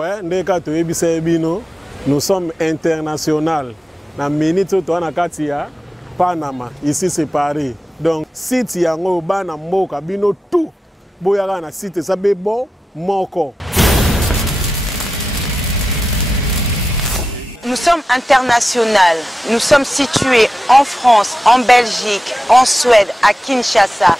Ouais, ndeka to yebisa bino, nous sommes international. Na minute to na katia Panama, ici c'est Paris. Donc site yango bana mboka bino tout boyaka na site ça be bon moko. Nous sommes international. Nous sommes situés en France, en Belgique, en Suède, à Kinshasa.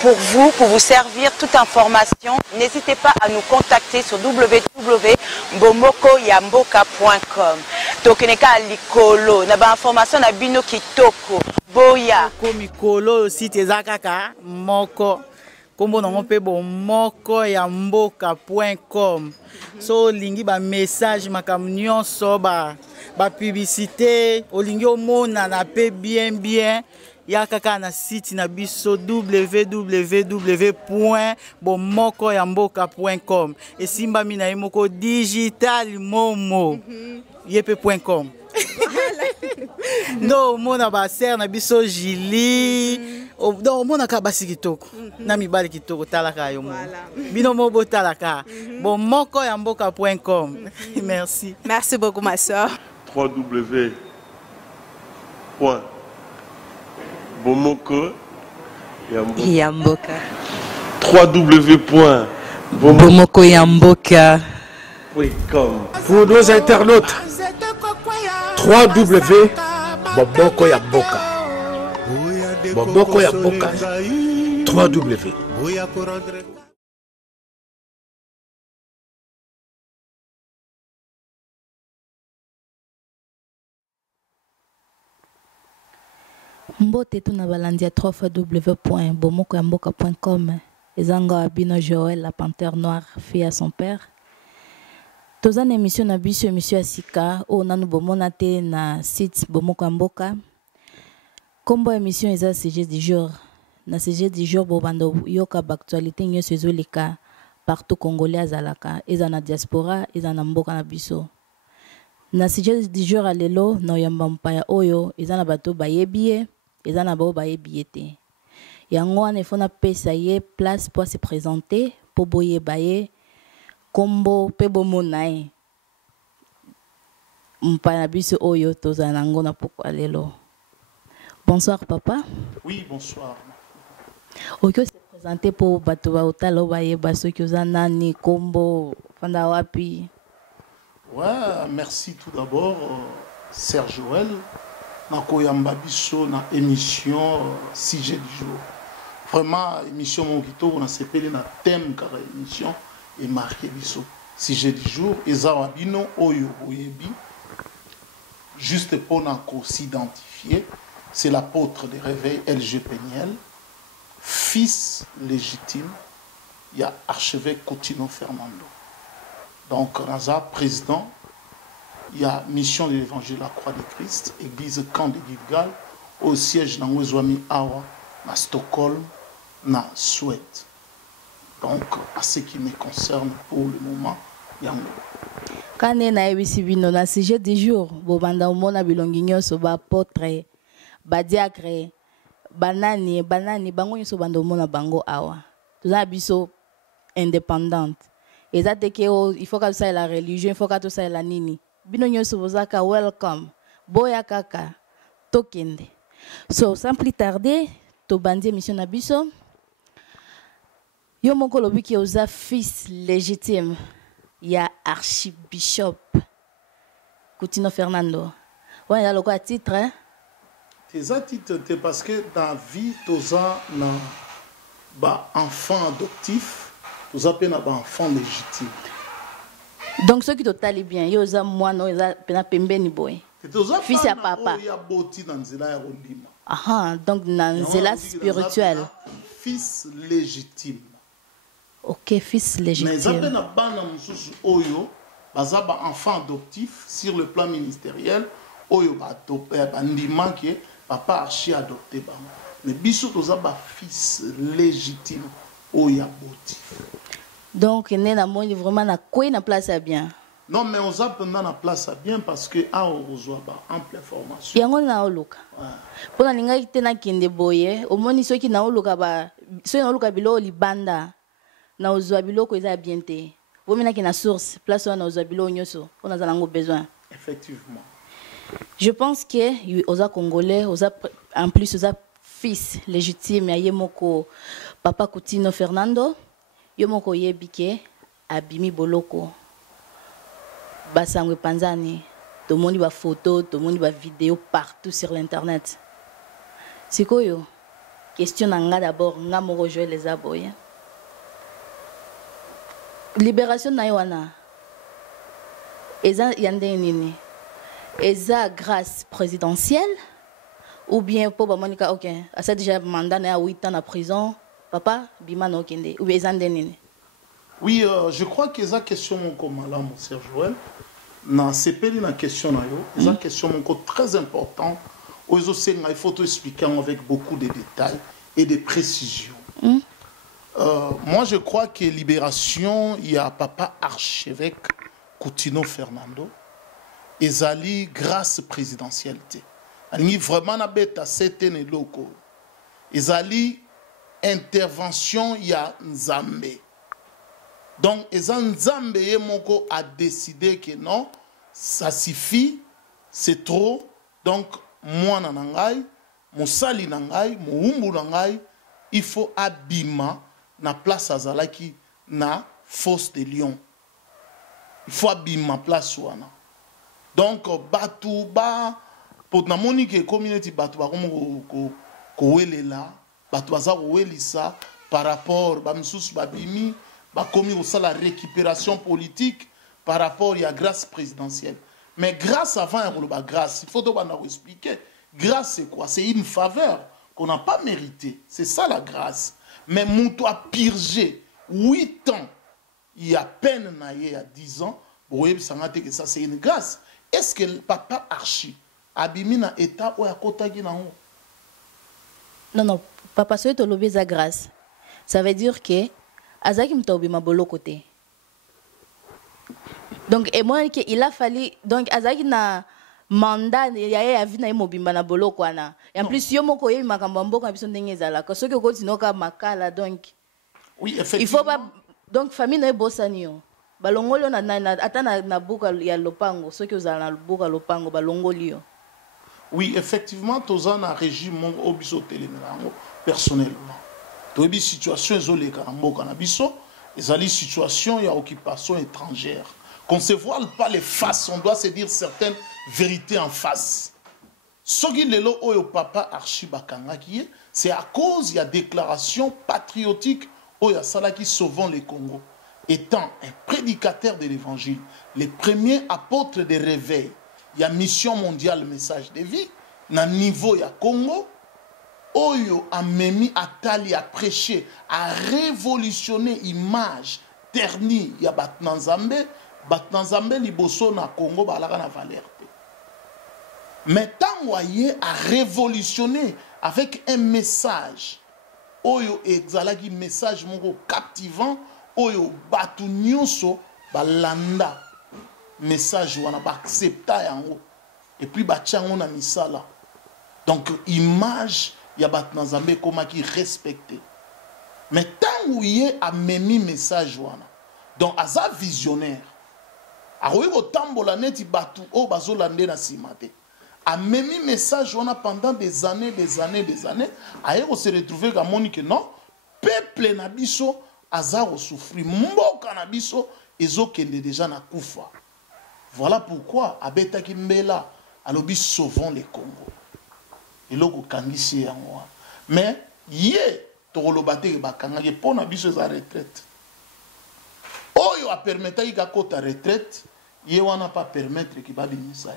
Pour vous servir toute information, n'hésitez pas à nous contacter sur www.bomokoyamboka.com. Tokeneka likolo, na ba information na bino kitoko. Boya. Komikolo site ezakaka moko. Kombo nango pe bomokoyamboka.com. So lingi ba message makam nyonso ba publicité olingi omona na pe bien ya kaka na site na biso www.bomokoyamboka.com. Et simba mina imoko digital momo yepe.com. No mona ba ser na biso Jili do mona ka basi kitoko na mibali kitoko talaka yo mo bino mo botalaka bomokoyamboka.com. Merci. Merci beaucoup ma soeur. www.bomokoyamboka. www.bomokoyamboka.com. Pour nos internautes, www.bomokoyamboka. Bomokoyamboka. 3W. Mbote tuna balandia 3w.bomokoyamboka.com. Ezanga Abino Joël, la panthère noire, fille à son père. Tozan émission na biso émission Asika o nanu bomonate na site Bomokoyamboka. Kombo émission eza sujet du jour. Na sujet du jour bobando yoka actualité nyoso ezoleka partout congolais azalaka eza na diaspora eza na mboka na biso. Na sujet du jour alelo na yamba mpaya oyo eza na bato bayebie eza na bao bayebie te. Yango wana ifona pesa ye place pour se présenter pour boye baye kombo pe bomonae mpaya biso oyo tozana ngona poko alelo. Bonsoir papa. Oui, bonsoir. Ok, se présenter pour bato ba otalo baye baso kyoza nani kombo fanda wapi. Ouais, merci tout d'abord Serge Joël na koyamba biso na émission sujet du jour. Vraiment émission mon kito on a sepelé na thème car émission et marqué biso sujet du jour ezawa bino oyo oyebi juste pour na ko s'identifier. C'est l'apôtre des réveils LG Peniel, fils légitime, il y a archevêque Coutinho Fernando. Donc, Raza, président, il y a mission de l'évangile à la croix de Christ, église camp de Gilgal, au siège dans Wezwami Awa, à Stockholm, na Suède. Donc, à ce qui me concerne pour le moment, yango. Quand on a eu un sujet du jour, bobanda umona bilonginyo so ba apôtre badiakre banani bango nyoso bando mona bango awa toza biso indépendante ezate ke il faut que ça la religion il faut que ça la nini bino nyoso bozaka welcome boya kaka tokende so sans plus tarder to bandi émission na biso yo moko lobi ki oza fils légitime ya archibishop Coutinho Fernando ouais là le quoi titre hein? C'est parce que dans la vie, tu as un enfant adoptif, tu as un enfant légitime. Donc, ceux qui te talent bien, ils ont moi, ils ont pembeni boy. Fils à papa. Ah, donc dans zela spirituel. Fils légitime. Ok, fils légitime. Mais il y a un enfant adoptif sur le plan ministériel. Oyo bandima qui papa archi adopté ba mais biso toza ba fils légitime oya boti. Donc né na moni vraiment na quoi na place à bien. Non mais on a pendant la place à bien parce que a reçoit ba ample information. Yango na oluka. Pona ninga kitena kinde boye omoni soki na oluka ba so na oluka bilo libanda na ozwa biloko eza bien te. vous avez une source, place où on a besoin. Effectivement. Je pense que aux Congolais, en plus aux fils légitimes, il y a moko papa Coutinho Fernando, il y a moko yebike abimi boloko. Basangwe panzani, tout le monde va photo, tout le monde va vidéo partout sur l'internet. C'est quoi yo? Question nanga d'abord, nga moko jouer les aboyens. Libération na yoana. Eza yande nini? Eza grâce présidentielle ou bien pour Monica OK, à ça déjà mandat à 8 ans en prison, papa bimano kende ou eza nini? Oui, je crois que eza question comme là mon cher Joël. Na sepeli na question na yo, eza question très important. Il faut tout expliquer avec beaucoup de détails et de précisions. Moi, je crois que Libération, il y a papa archevêque Coutinho Fernando, et Zali grâce présidentielle. Il y a vraiment na beta certaines locaux. Et Zali intervention, il y a Nzambe. Donc, Nzambe Moko a décidé que non, ça suffit, c'est trop. Donc, moi nangai, mosali nangai, moumbu nangai, il faut abima na place azalaki na fosse de Lion. Il faut abima place wana. Donc batu ba pour na monique community batu ba ko welela, batu baza ko welisa par rapport ba misusu ba bimi ba komi au la récupération politique par rapport à grâce présidentielle. Mais grâce avant la grâce, il faut expliquer. Grâce c'est quoi? C'est une faveur qu'on n'a pas méritée. C'est ça la grâce. Mais Moutou a purgé 8 ans. Il y a peine il y a 10 ans. Que ça c'est une grâce. Est-ce que le papa Archi abimina état ou à côté de Non, non. Papa souhaite lever sa grâce. Ça veut dire que Azaki mtobima bolo côté. Donc, et moi, il a fallu. Donc, Azaki na mandat, il y a vu na mobimba na bolo kwana. Et en plus, yo moko ye makambambo quand ils ndenge zala. Parce que quand ils n'ont qu'à makala, donc. Oui, effectivement. Il faut pas. Donc, famille na bosanio. Balongolio na atana na buka ya lopango. Ceux qui ont na buka lopango balongolio. Oui, effectivement, tous na régime mon obiso télémélango personnellement. Tous les situations isolées quand na biso, les situations il y a occupation étrangère. Qu'on ne se voile pas les faces, on doit se dire certaines vérités en face. Ce qui est là, papa Archibakanga qui c'est à cause il y a déclaration patriotique où il y a ça qui sauvant les Congo. Étant un prédicateur de l'évangile, les premiers apôtres de réveil, il y a mission mondiale message de vie, na niveau il y a Congo, Oyo a memi atali a prêché, a révolutionné image ternie, il y a Batnanzambe. Batnanzambe liboso na Congo balaka na valeur. Mais Tangoye a révolutionné avec un message. Oyo exalaki message mongo captivant. Oyo batu nyonso balanda message wana ba accepta yango. Et puis batiango na misala. Donc image ya Batnanzambe koma ki respecté. Mais Tangoye a memi message wana. Donc aza visionnaire. Aroui otambola neti batu o bazolande na simate. A même message on a pendant des années. Aye se retrouver comme Monique non. Peuple na biso azaro souffrir. Mboka na biso ezo kende déjà na kufa. Voilà pourquoi abeta kimbela alobi sauvons les Congo. Et loko kangisi yango. Mais yé tolobate bakanga ke pona biso za retraite. Oyo a permettre ka kota retraite. Il n'a pas permettre qu'il va venir ça.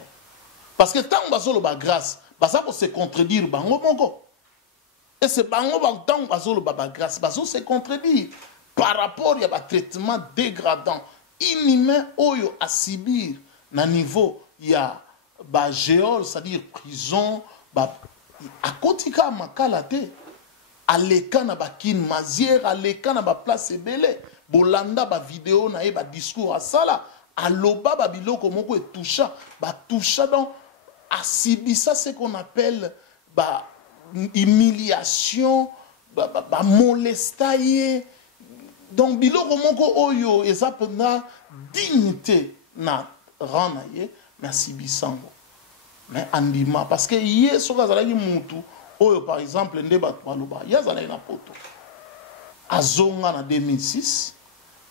Parce que tant que vous avez grâce, ça peut se contredire. Et c'est tant que vous avez grâce, ça peut se contredire par rapport à un traitement dégradant, inhumain, oyo à subir. À niveau, il y a géol, c'est-à-dire prison, à côté de Makalate, à l'écran, à kin mazière, à l'écran, à place belé, bolanda, vidéo, na discours à ça là. Aloba babiloko moko et toucha donc asibisa ce qu'on appelle humiliation molestaye Donc biloko moko oyo eza pena dignité na rana ye merci bisango. Mais andima parce que hier soka azalaki mutu oyo par exemple nde bato baloba ye azalaki na poto azonga na 2006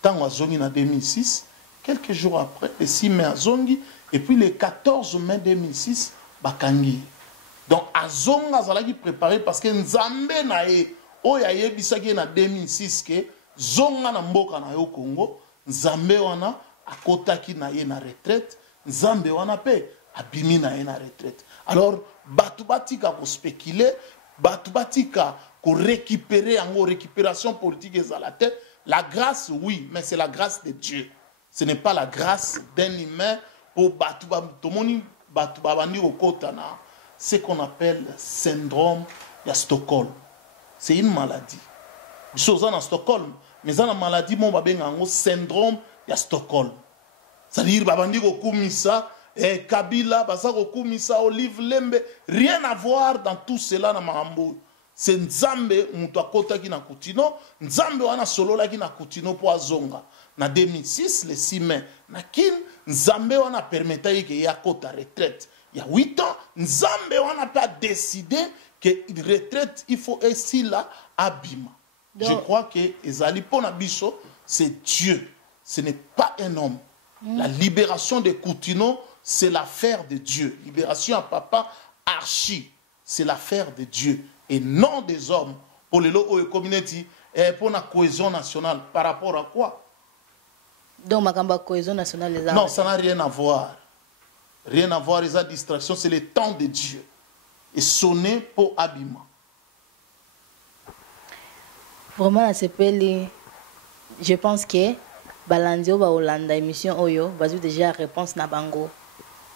tango azongi na 2006 quelques jours après le 6 mai azongi et puis le 14 mai 2006 bakangi. Donc azonga azalaki préparé parce que nzambe na ye oyo ayebisaki na 2006 ke zonga na mboka na yo Congo nzambe wana akotaki na ye na retraite nzambe wana pe abimi na ye na retraite. Alors batu batika ko spéculer batu batika ko récupérer en récupération politique ezala te. La grâce oui mais c'est la grâce de Dieu, ce n'est pas la grâce d'un humain pour batu tomoni batu babandi okota na ce qu'on appelle syndrome de Stockholm. C'est une maladie. Chose en Stockholm, mais dans la maladie, mon babé a un syndrome de Stockholm. C'est-à-dire, babandi kokumisa, Kabila, basa kokumisa, Olive Lembe, rien à voir dans tout cela dans Mahambo. C'est Nzambe, Moutouakota qui na Koutino, Nzambe wana solo la qui na Koutino pour Azonga. Na 2006, le 6 mai, na kin, Nzambe wana permettait qu'il y ait kota retraite. Il y a 8 ans, Nzambe wana pas décidé que retraite, il faut ici là, abima. Je crois que Ezali Ponabiso, c'est Dieu. Ce n'est pas un homme. La libération de Koutino, c'est l'affaire de Dieu. Libération à papa Archi, c'est l'affaire de Dieu. Et non des hommes. Pour les lots community, et pour la cohésion nationale. Par rapport à quoi? Donc, ma cohésion nationale, les non, ça n'a rien à voir. Rien à voir, les distractions, c'est le temps de Dieu. Et sonner pour abîmer. Vraiment, je pense que Balandio va Hollande émission Oyo va déjà réponse na bango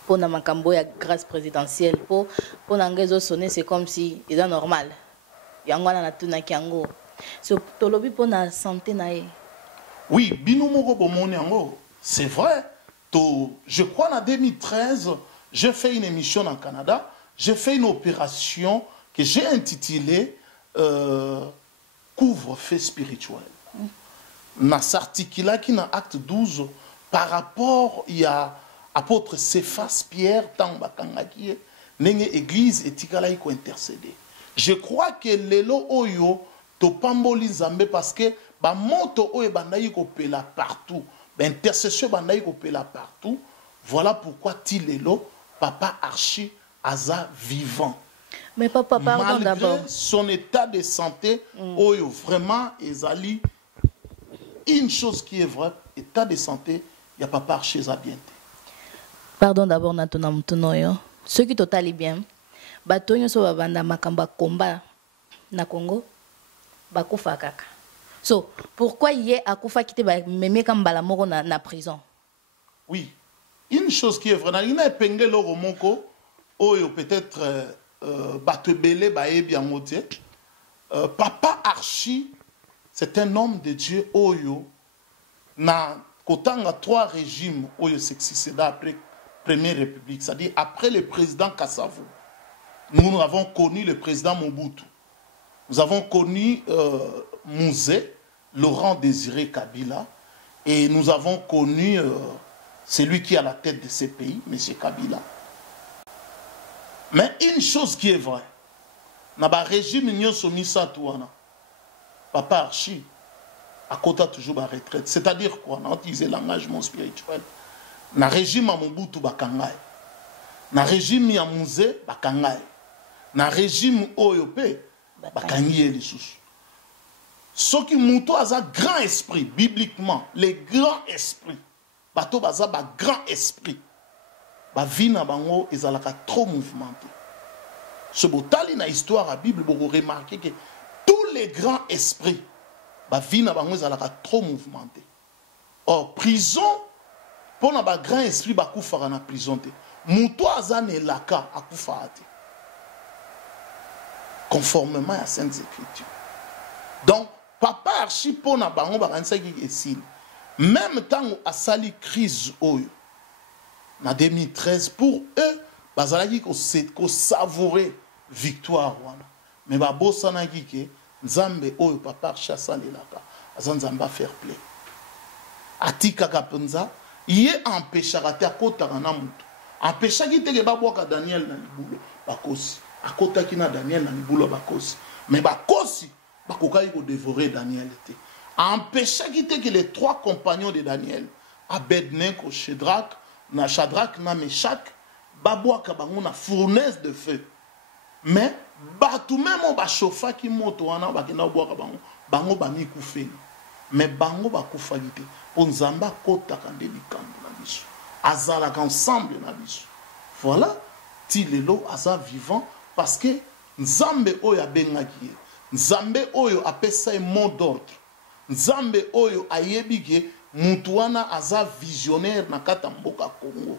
pour na makambo ya grâce présidentielle pour n'angezo sonner c'est comme si c'est normal. Yango na tuna kiango. So tolobi pour na santé nae. Oui, binomoko bomoni yango. C'est vrai. Je crois en 2013, j'ai fait une émission en Canada, j'ai fait une opération que j'ai intitulée couvre-feu spirituel. Na s'articula qui dans acte 12 par rapport il y a apôtre Cephas Pierre Tambakangaki nenge église et tikala iko intercéder. Je crois que lelo oyo to pamboli nzambe parce que ba moto oyo bandayi ko pela partout, ba intercession bandayi ko pela partout. Voilà pourquoi tilelo papa Archi aza vivant. Mais papa, pardon d'abord. Son état de santé, oyo vraiment ezali une chose qui est vraie, état de santé, il n'y a pas par chez Abiente. Pardon d'abord Natuna Mutunoyo. Ceux qui total bien, batonyo so babanda makamba combat na Congo, bakufa kaka. So pourquoi hier akufa kite ba meme kambala moko na prison? Oui, une chose qui est vraie, il y a un pengé loro moko, oyo peut-être batebele ba ebi angote. Papa Archi, c'est un homme de Dieu oyo na kotanga 3 régimes oyo succéda après Première République, c'est-à-dire après le président Kassavou. Nous avons connu le président Mobutu. Nous avons connu Mouzé, Laurent Désiré Kabila, et nous avons connu celui qui est à la tête de ces pays, M. Kabila. Mais une chose qui est vraie, dans le régime Nyosomisa-Touana, Papa Archi, à côté toujours la retraite. C'est-à-dire quoi? On a utilisé l'engagement spirituel. Dans le régime à Mobutu, Bakangay. Dans le régime à Mouzé, Bakangay. Dans le régime Oyopé, Bakangay les sous. Ce qui mouto a un grand esprit, bibliquement, les grands esprits. Bato baza ba grand esprit. Ba vie na bango ezalaka trop mouvementé. Ce botali na histoire à Bible, vous remarquez que tous les grands esprits, ba vie na bango ezalaka trop mouvementé. Or prison pour na ba grand esprit ba kufara na prison te. Mouto azane laka akufa te. Conformément à Saintes Écritures. Donc Papa Archi pour na bango ba kanisa ki esili. Même temps à sali crise oyo en 2013 pour eux bazalaki ko savourer victoire wana mais ba bosana ki ke Nzambe oyo Papa Archi asalelaka azanzamba fair play atikaka penza ye empêchaka te akotaka na mutu empêchaki te ke babwaka Daniel na libulo bakosi akotaki na Daniel na libulo bakosi mais bakosi bakokaki ko dévorer Daniel te empêchaki te que les trois compagnons de Daniel Abednego Shadrach na Meshach babwaka bango na fournaise de feu mais batu même ba chauffaki moto wana bakenda bwaka bango bami kufeni mais bango bakufaki te po nzamba kotaka nde likambo na biso azalaka ensemble na biso voilà ti lelo aza vivant parce que nzambe oyo abengaki ye nzambe oyo apesa mot d'ordre nzambe oyo ayebi ke mutu wana aza visionnaire na kata mboka Congo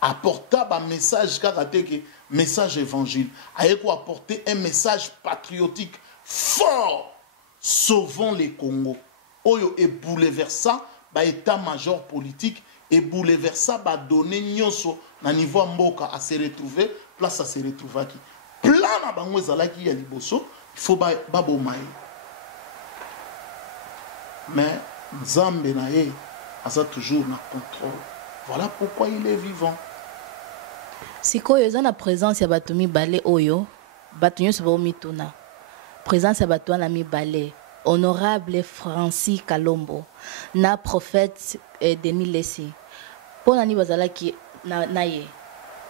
apporta ba message kaka te ke message évangile aye ko apporter un message patriotique fort sauvant les Congo oyo e bouleversa ba état-major politique et bouleversa ba donner nyonso na niveau mboka à se retrouver place à se retrouver qui plan na bango ezalaki ya liboso il faut ba bomaye mais nzambe na ye aza toujours na contrôle voilà pourquoi il est vivant sikoyo eza na présence ya bato mibale oyo bato nyonso baomituna présence ya bato wana mibale honorable Francis Kalombo na prophète Denis Lesi mpo nani bazalaki na ye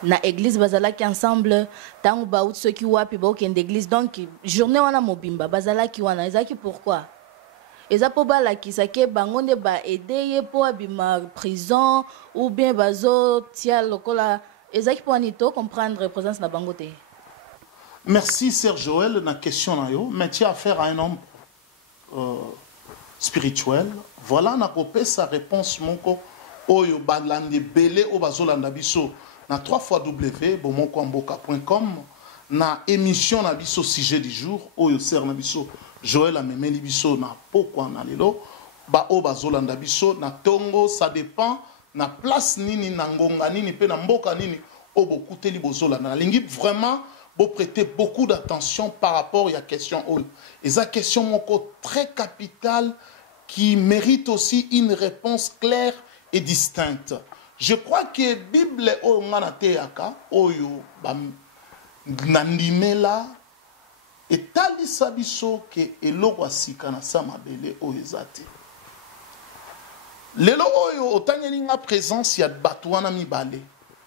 na église bazalaki ensemble tango bauti soki wapi baokende église donc journée wana mobimba bazalaki wana ezalaki pourquoi eza po balakisa ke bango nde baede ye po abima prison ou bien bazotia lokola ezalaki po ani to comprendre présence na bango te. Merci Serge Joël na question na yo mais tu as affaire à un homme spirituel voilà na kopesa réponse moko oyo balande belé o bazolanda biso na 3w.bomokwamboka.com na émission na biso sujet du jour oyo ser na biso Joël amemeli biso na pokwa na lelo ba o bazolanda biso na tongo ça dépend na place nini na ngonga nini pe na mboka nini o bokuteli bozolanda na lingi vraiment bo prêter beaucoup d'attention par rapport à la question oyo et ça question moko très capitale qui mérite aussi une réponse claire et distincte. Je crois que Bible o ngana te yaka oyo ba nandimela etalisa biso ke eloko asika na sama bele oyo ezate. Lelo oyo otangeli nga présence ya bato wana mibale.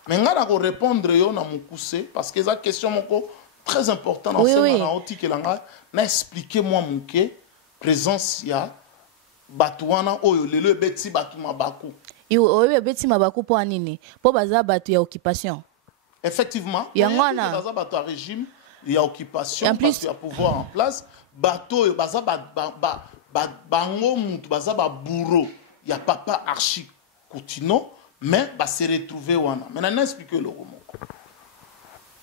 Mais ngana ko répondre yo na mukuse parce que ça question moko très important en ce na oti ke langa na expliquer moi muke présence ya bato wana oyo lelo ebeti bato mabaku. Oyo beti mabaku po anini po baza bato ya occupation effectivement yangwana baza bato à régime ya occupation parce qu'il y a pouvoir en place bato baza bango mutu baza ba bourreau ya papa Archi Koutino mais ba se retrouver wana maintenant expliquer le moko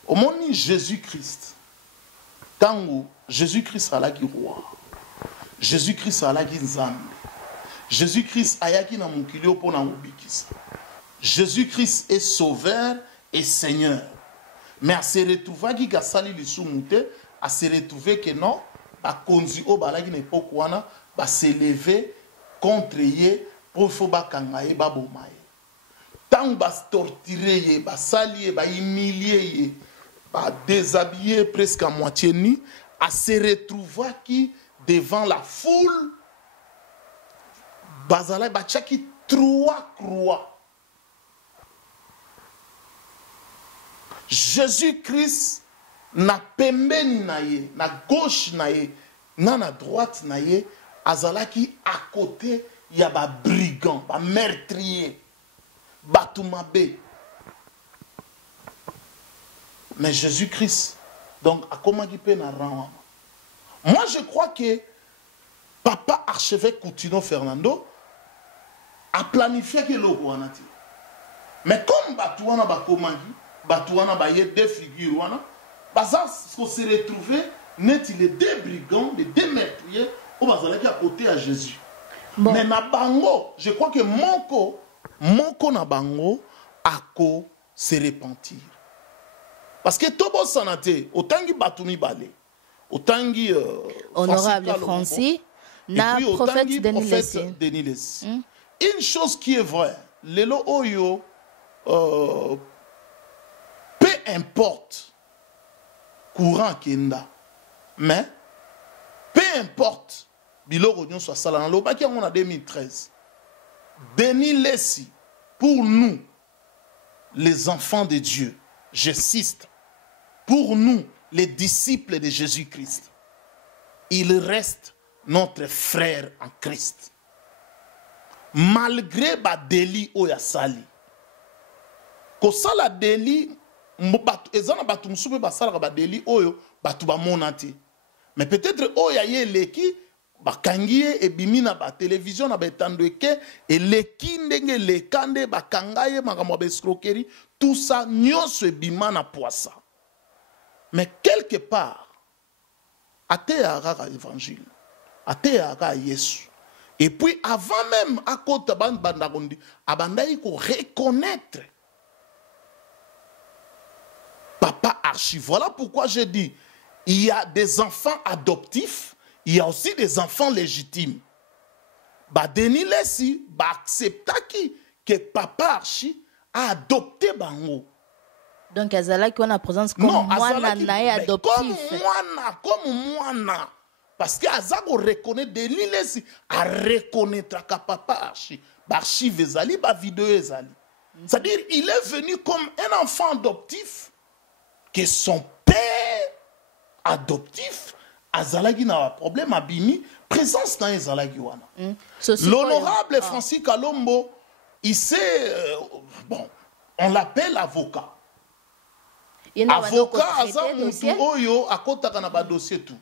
au moni Jésus-Christ tango Jésus-Christ alaki roi Jésus-Christ alaki nzambe Jésus-Christ ayaki na mukilio pona mobikisa. Jésus-Christ est sauveur et Seigneur. Mais à se retrouver qui gasali li sumute, à se retrouver que non, ba konzi o balaki na époque wana, ba s'élever contre ye pour faut ba kangaye ba bomaye. Tant ba torturer ye, ba salier, ba humilier ye, ba déshabiller presque à moitié nu, à se retrouver qui devant la foule bazala bachaki 3 croix. Jésus-Christ na pembeni na ye, na gauche na ye, na droite na ye, azalaki à côté ya ba brigand, ba meurtrier, batumabe. Mais Jésus-Christ donc a comment qui peut na rang. Moi je crois que papa archevêque Koutino Fernando a planifié que l'eau wana ti. Mais comme Batouana bakomangi, Batouana baye deux figures wana, baza se retrouver net les deux brigands, les deux meurtriers au bazalaki à côté à Jésus. Bon. Mais na bango, je crois que moko na bango ako se repentir. Parce que tobo sanate, otangi batumi balé, otangi honorable Francis Na puis prophète Otangi, Denis prophète Lessi. Denis Lessi. Une chose qui est vraie, Lelo Oyo, peu importe courant Kenda, mais peu importe Biloko Nyon soit Salana, l'Obaki en 2013. Denis Lessi, pour nous, les enfants de Dieu, j'insiste, pour nous, les disciples de Jésus-Christ, il reste notre frère en Christ. Malgré ba délit oya sali. Ko sala délit, ezana batu musupe ba sala ba délit oyo batu ba monate. Mais peut-être oya ye leki ba kangiye e bimina ba télévision na ba tandweke e leki ndenge lekande ba kangaye makambo ba escroquerie, tout ça nyonso e bimana poisa. Mais quelque part ate aga évangile. Ate aga Yesu. Et puis, avant même, à côté de Bandagondi, il faut reconnaître Papa Archi. Voilà pourquoi je dis, il y a des enfants adoptifs, il y a aussi des enfants légitimes. Denis Lessi accepta que Papa Archi a adopté Bango. Donc, Azala qui a la présence comme moi, adoptif. Comme moi. Parce que Azago reconnaît Denis Lessi, à reconnaître que Papa Archi, Archi Vezali, vidéo Ezali. C'est-à-dire, il est venu comme un enfant adoptif, que son père adoptif, Azalagi n'a pas de problème, Abimi, présence dans Azalagi wana. L'honorable Francis Kalombo, il sait, bon, on l'appelle avocat. Avocat, Azamutu Oyo, à côté de dossier tout.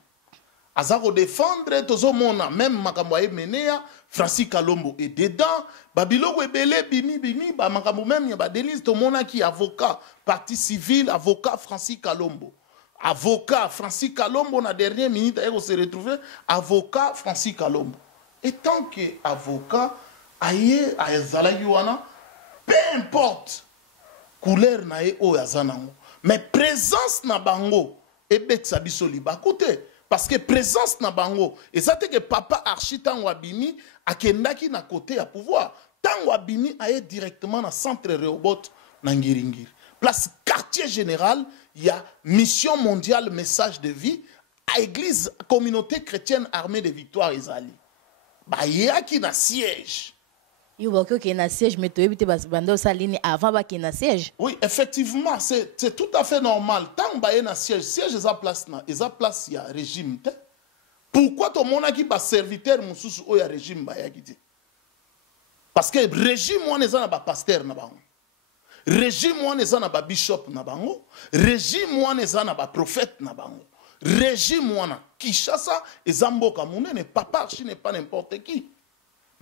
Azako défendre tozo mona même makambo menea Francis Kalombo est dedans babiloko ebele bimi ba makambo même ya ba Denise to mona ki avocat partie civile avocat Francis Kalombo avocat Francis Kalombo na dernière minute il se retrouver avocat Francis Kalombo et tant que avocat aye azalaki wana peu importe couleur na ye o yazanango mais présence na bango ebeksa biso liba kote. Parce que présence na bango, et ça que Papa Archi tango abimi akendaki na côté à pouvoir. Tango abimi aye directement na centre Rehoboth na Ngiringiri. Place quartier général, il y a mission mondiale message de vie à église communauté chrétienne armée de victoire Ezali. Ba yaki na siège. Siège, mais tu avant siège. Oui, effectivement, c'est tout à fait normal. Tant que tu as un siège, siège est place, il y a régime. Pourquoi tout le monde qui est serviteur, il y a régime? Parce que régime, on est un pasteur. Régime, on est un bishop. Régime, on est un prophète. Régime, on est Kishasa et Zamboka. Papa Archi n'est pas n'importe qui.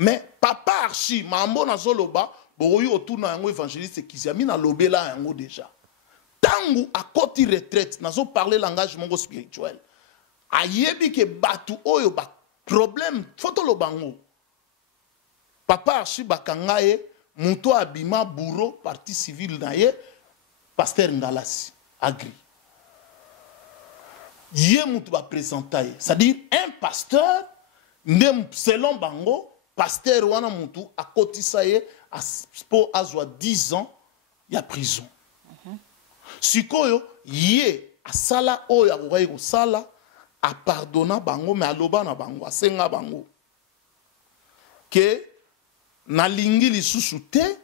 Mais Papa Archi, mambo na zoloba, boyi autour na yango évangéliste Kiziami na lobela yango déjà. Tangu a koti retraite, nazo parler langage mongo spirituel. Ayebi ke batu oyo ba problème photo lobango. Papa Archi bakangaye, muto abima bourreau parti civil na ye, pasteur Ngalasi agri. Yé muto ba présenter, c'est-à-dire un pasteur selon bango pasteur wana mutu a cotisé pour azwa 10 ans ya prison. Sikoyo yé a sala oya ko sala a pardonna bango mais aloba na bango a senga bango que na lingi lisusu te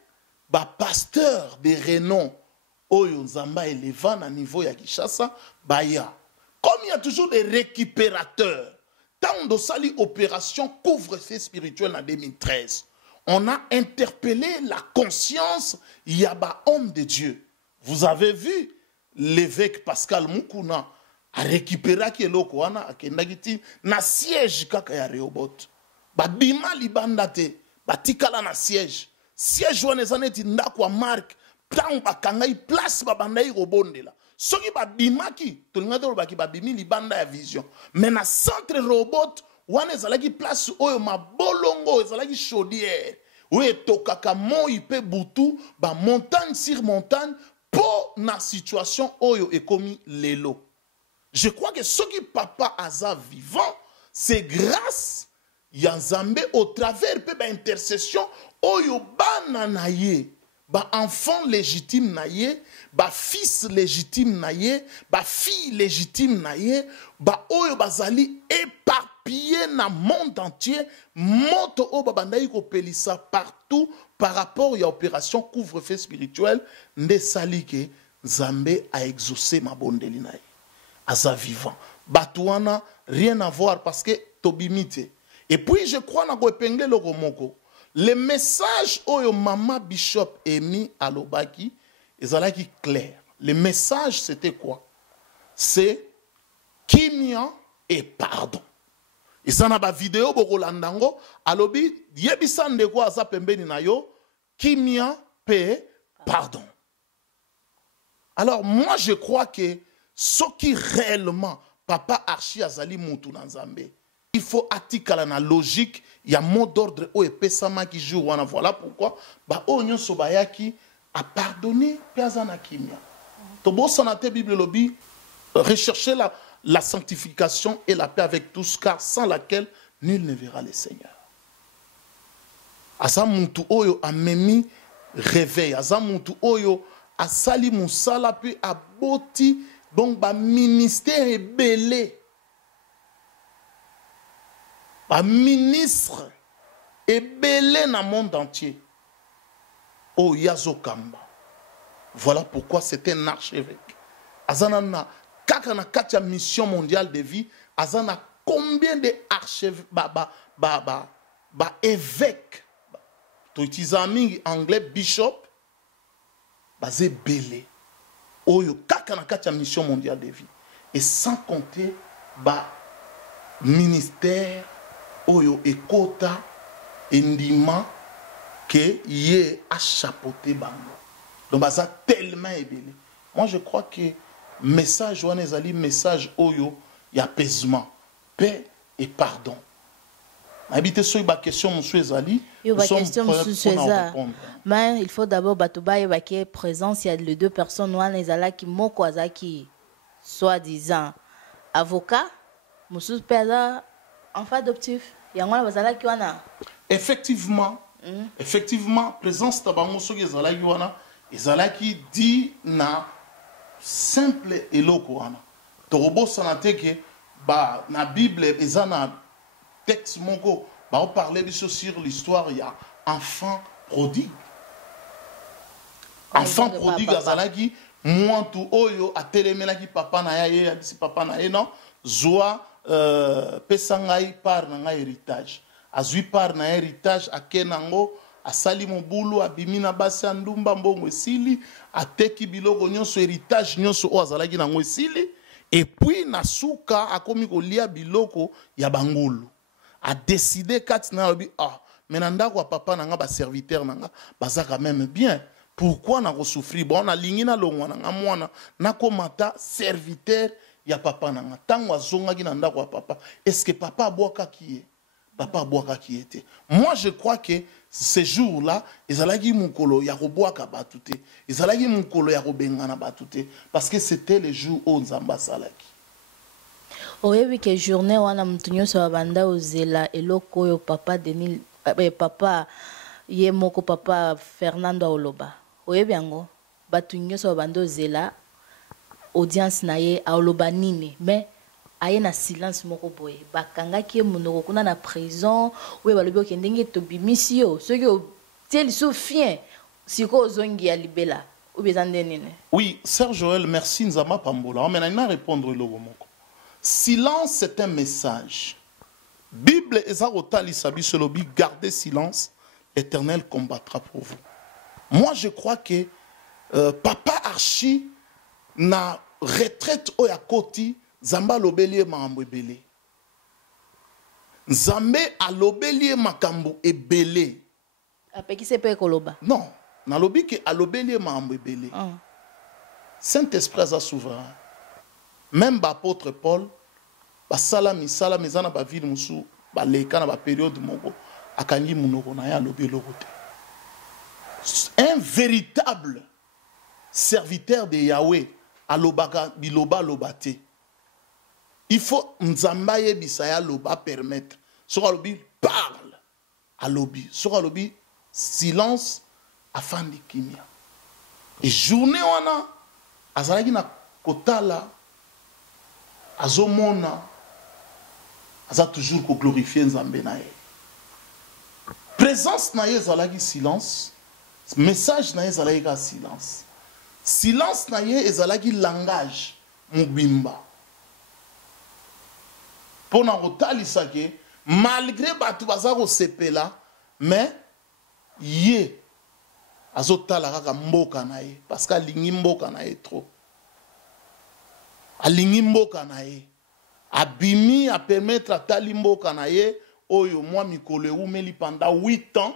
ba pasteur de renom oyo nzamba éleva na niveau ya Kinshasa baya. Comme il y a toujours des récupérateurs. Tant de sali opération couvre-feu spirituel en 2013, on a interpellé la conscience yaba homme de Dieu. Vous avez vu l'évêque Pascal Mukuna a récupéré keloko wana akendagiti na siège kaka ya Rehoboth. Ba bima libanda te, ba tikala na siège. Siège wana zaneti ndakwa marque, tant ba kangai place ba bandai robondela. Soki ba bimaki, to ngado baki ba bimi libanda ya vision. Mais na centre Rehoboth wana ezalaki place oyo mabolongo ezalaki chaudière. Oyo tokaka mo ipe butu ba montagne sur montagne pour na situation oyo ekomi lelo. Je crois que ce qui papa Aza vivant, c'est grâce ya nzambe au travers pe ba intercession oyo bana na ye ba enfant légitime na ye ba fils légitime na ye ba fille légitime na ye ba oyo bazali éparpillé na monde entier moto o babandai ko pelisa partout par rapport à opération couvre-feu spirituel nde salike nzambe a exaucé mabondeli na ye aza vivant batouana rien à voir parce que tobimite. Et puis je crois na ko épingler le romoko le message oyo mama Bishop émis à Lobaki ezalaki clair. Le message c'était quoi? C'est kimia et pardon. Et ça na ba vidéo bokolandango alobi yebisa ndeko aza pembeni na yo kimia pe pardon. Alors moi je crois que ce qui réellement papa Archi azali mutu na nzambe il faut atikala na logique ya mot d'ordre o epesama ki jour wana voilà pourquoi ba onyo sobayaki a pardonné pezana kimia to bosana te Bible lobi rechercher la sanctification et la paix avec tous car sans laquelle nul ne verra le Seigneur. Asa mutu oyo amemi réveil asa mutu oyo asali musala puis aboti donc ba ministère est belé. Ba ministre est belé dans le monde entier. Oh Yazo Kamba. Voilà pourquoi c'est un archevêque. Azanana kakana katia mission mondiale de vie. Azana combien de archevêques évêques. Tu utilises en anglais bishop. Basé belé. Oyo kakana katia mission mondiale de vie. Et sans compter ba ministère oyo ekota endima que yé a chapeauté bango. Donc baza tellement ébélé. Moi je crois que message wana ezali message oyo ya apaisement, paix et pardon. Habité sur ba question monsieur ezali. Yo ba question monsieur César. Mais il faut d'abord batuba y baké présence il y a les deux personnes wana ezala ki moko azaki soi-disant avocat monsieur père enfant adoptif. Effectivement, effectivement, présence tabango so ezalaki wana ezalaki dit na simple eloko wana. Torobo sanate ke ba na Bible ezana texte moko ba parler sur l'histoire il y a enfant prodigue. Enfant prodigue azalaki mwantu oyo atelemelaki papa na ye abisi papa na ye non zoa pesangai par na héritage azui par na héritage akenango asali mobulu abimina basi andumba mbongo esili ateki biloko nyonso héritage nyonso o azalaki nango esili et puis nasuka akomi kolia biloko ya bangulu a décidé kati na lobi ah mais ndako ya papa nanga ba serviteur nanga baza quand même bien pourquoi na ko souffrir bon na lingi na longwa nanga mwana na komata serviteur ya papa nanga tango azongaki na ndako ya papa est-ce que papa aboaka qui est papa aboaka qui était moi je crois que ces jours-là ezalaki mukolo ya koboaka batute ezalaki mukolo ya kobengana batute parce que c'était les jours où nzamba salaki oyebi ke journée wana mutu nyonso babanda ozela eloko oyo papa Denis papa ye moko papa Fernando Oloba oyebi yango batu nyonso babanda ozela audience na ye aoloba nini mais aye na silence moko boye bakangaki monoko kuna na prison oye balobi okendenge tobimisi yo soki otie liso fien siko ozongi ya libela obezande nini. Oui, Sœur Joël, merci nzama pambola mais na répondre logo moko. Silence c'est un message. Bible ezarotalisa biso lobi gardez silence, l'Éternel combattra pour vous. Moi je crois que papa Archi na retraite oya koti Zamba lobelie makambo ebele. Nzambe alobelie makambo ebele. Apeki sepe koloba. Non, na lobi ke alobelie makambo ebele. Saint-Esprit aza souverain. Même l'apôtre Paul, basala misala mezana ba ville musu ba leka na ba période moko akangi munoko na ya lobi lokote. Un véritable serviteur de Yahweh alobaka biloba lobate. Il faut nzamba yebisa ya loba permettre Soko alobi parle alobi. Soko alobi silence afin de kimia. Et journée wana azalaki na kotala azomona aza toujours ko glorifier Nzambe na ye. Présence na ye ezalaki silence, message na ye ezalaki silence. Silence na ye ezalaki langage mobimba. Pona kotalisa ke malgré batu baza ko sepela mais ye azotala kaka mboka na ye parce que alingi mboka na ye trop. Alingi mboka na ye. Abimi a permettre à tali mboka na ye oyo moi mikolo eumeli pendant 8 ans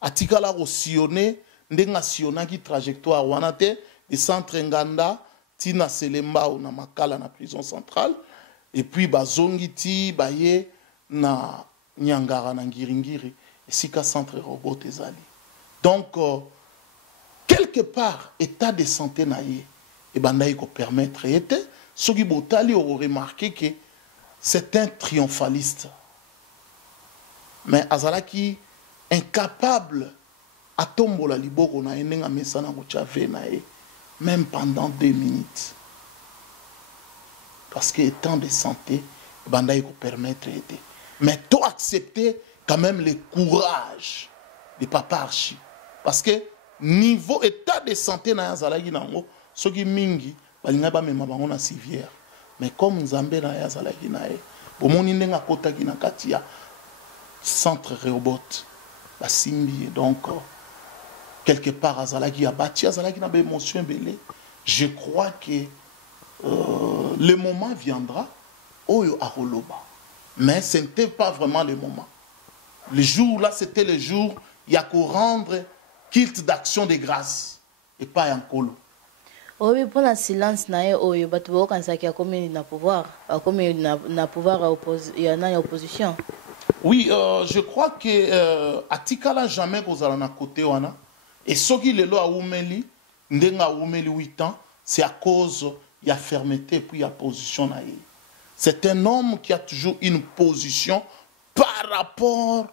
atikala ko sillonner ndenga sillona ki trajectoire wana te de centre Nganda tina Selemba ou na Makala na prison centrale et puis bazongi ti baye na Nyangara na Ngiringiri esika centre robot ezali. Donc quelque part état de santé na ye et bandayi ko permettre était ce qui botali aurait remarqué que c'est un triomphaliste. Mais azalaki incapable à tombola liboko na enenga mesana kochave na e même pendant 2 minutes. Parce que étant de santé, bandayi ko permettre aider. Mais toi accepter quand même le courage de Papa Archi. Parce que niveau état de santé na azalaki nango soki mingi balinga ba mema bango na civière. Mais comme Nzambe na azalaki na e bomoni ndenga kotaki na katia centre robot basimbi donc quelque part azalaki abati azalaki na ba émotion belé. Je crois que le moment viendra oyo aroloba. Mais ce n'était pas vraiment le moment. Le jour là c'était le jour il y a qu'au rendre culte d'action de grâce et pas un colo. Oui, pour la silence nae oyo batu bo kansaki akomi na pouvoir, akomi na pouvoir ya na opposition. Oui, je crois que atikala jamais kozala na côté wana et soki lelo a umeli ndenga umeli 8 ans, c'est à cause il y a fermeté puis il y a position na ye. C'est un homme qui a toujours une position par rapport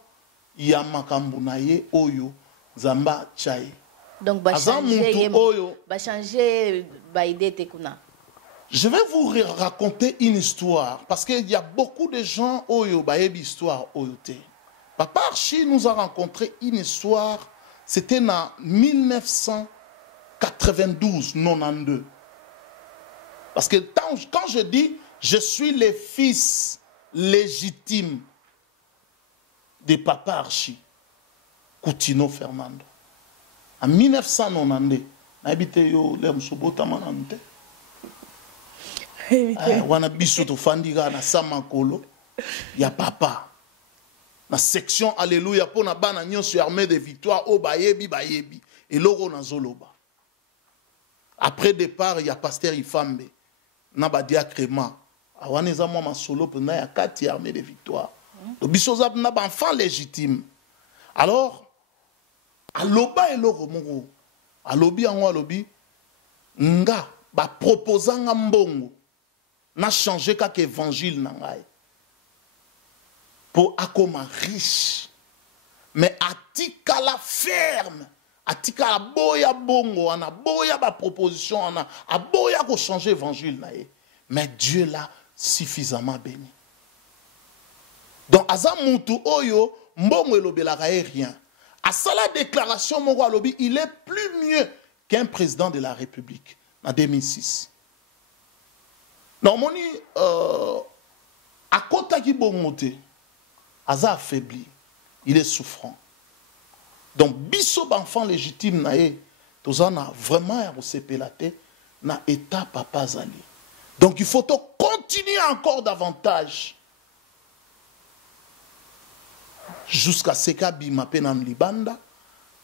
ya makambu na ye oyo Zamba Chai. Donc, je vais vous raconter une histoire parce qu'il y a beaucoup de gens oyo baebi histoire oyote. Papa Archi nous a rencontré une histoire, c'était en 1992. Parce que quand je dis je suis le fils légitime de Papa Archi, Coutinho Fernando. En 1992, j'habite yo le msobota manante. Wana biso to fandiga na samakolo ya papa. Na section alléluia pour na bana nyonso armée de victoire o bayebi et logo na zoloba. Après départ il y a pasteur Ifambe na ba diacrement. Awana za moi masolo pena ya 4 armée de victoire. Le biso za na ba enfant légitime. Alors aloba eloko moko alobi yango alobi nga ba proposanga mbongo na changer kaka évangile na ngai pour akoma riche mais atikala ferme atikala boya bongo ana boya ba proposition ana aboya ko changer évangile na ye mais Dieu l'a suffisamment béni. Donc aza mutu oyo mbongo elobelaka rien. À ça la déclaration, il est plus mieux qu'un président de la République en 2006. Normalement, à côté qui bongote, Aza affaibli, il est souffrant. Donc, biso enfant légitime nae, tozana vraiment à recépelater na état papa zali. Donc, il faut continuer encore davantage. Jusqu'à ce que bima penam libanda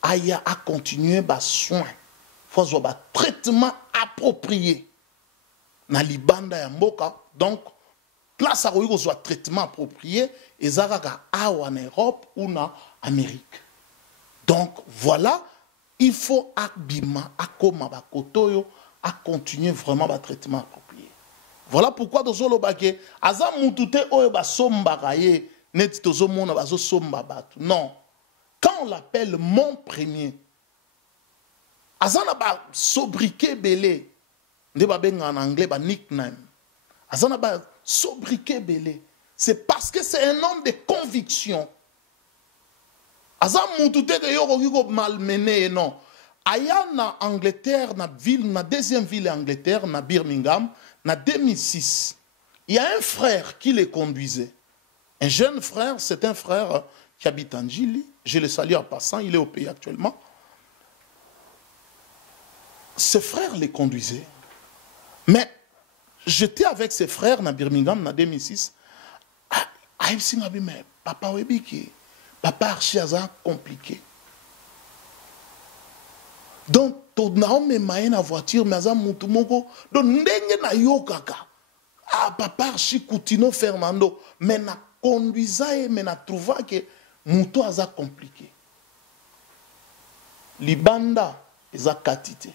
aya a continuer bas soin faut avoir traitement approprié na libanda ya mboka. Donc place à ko soit traitement approprié ezaka awa en Europe ou na Amérique. Donc voilà, il faut abima akoma ba kotoyo à continuer vraiment bas traitement approprié. Voilà pourquoi dozolo bake aza mutute oyo ba somba ye net tozomona bazo somba batu. Non. Quand on l'appelle mon premier, azana ba sobriquet belé, nde ba benga en anglais ba nickname. Azana ba sobriquet belé. C'est parce que c'est un homme de conviction. Azan moutouté que yo malmené non. Aya na Angleterre, na ville, na deuxième ville Angleterre, na Birmingham, na 2006. Il y a un frère qui les conduisait. Un jeune frère, c'est un frère qui habite en Gili. Je le salue en passant, il est au pays actuellement. Ce frère les conduisait. Mais j'étais avec ses frères na Birmingham na 2006. Ah, mais papa Webiki, papa archi aza compliqué. Donc, tout le monde est en voiture, mais aza mutu moko. Donc, ndenge na yo kaka. Ah, papa archi Coutinho Fernando. Mais na conduisa mais na trouva que mutu aza compliqué. Libanda eza katite.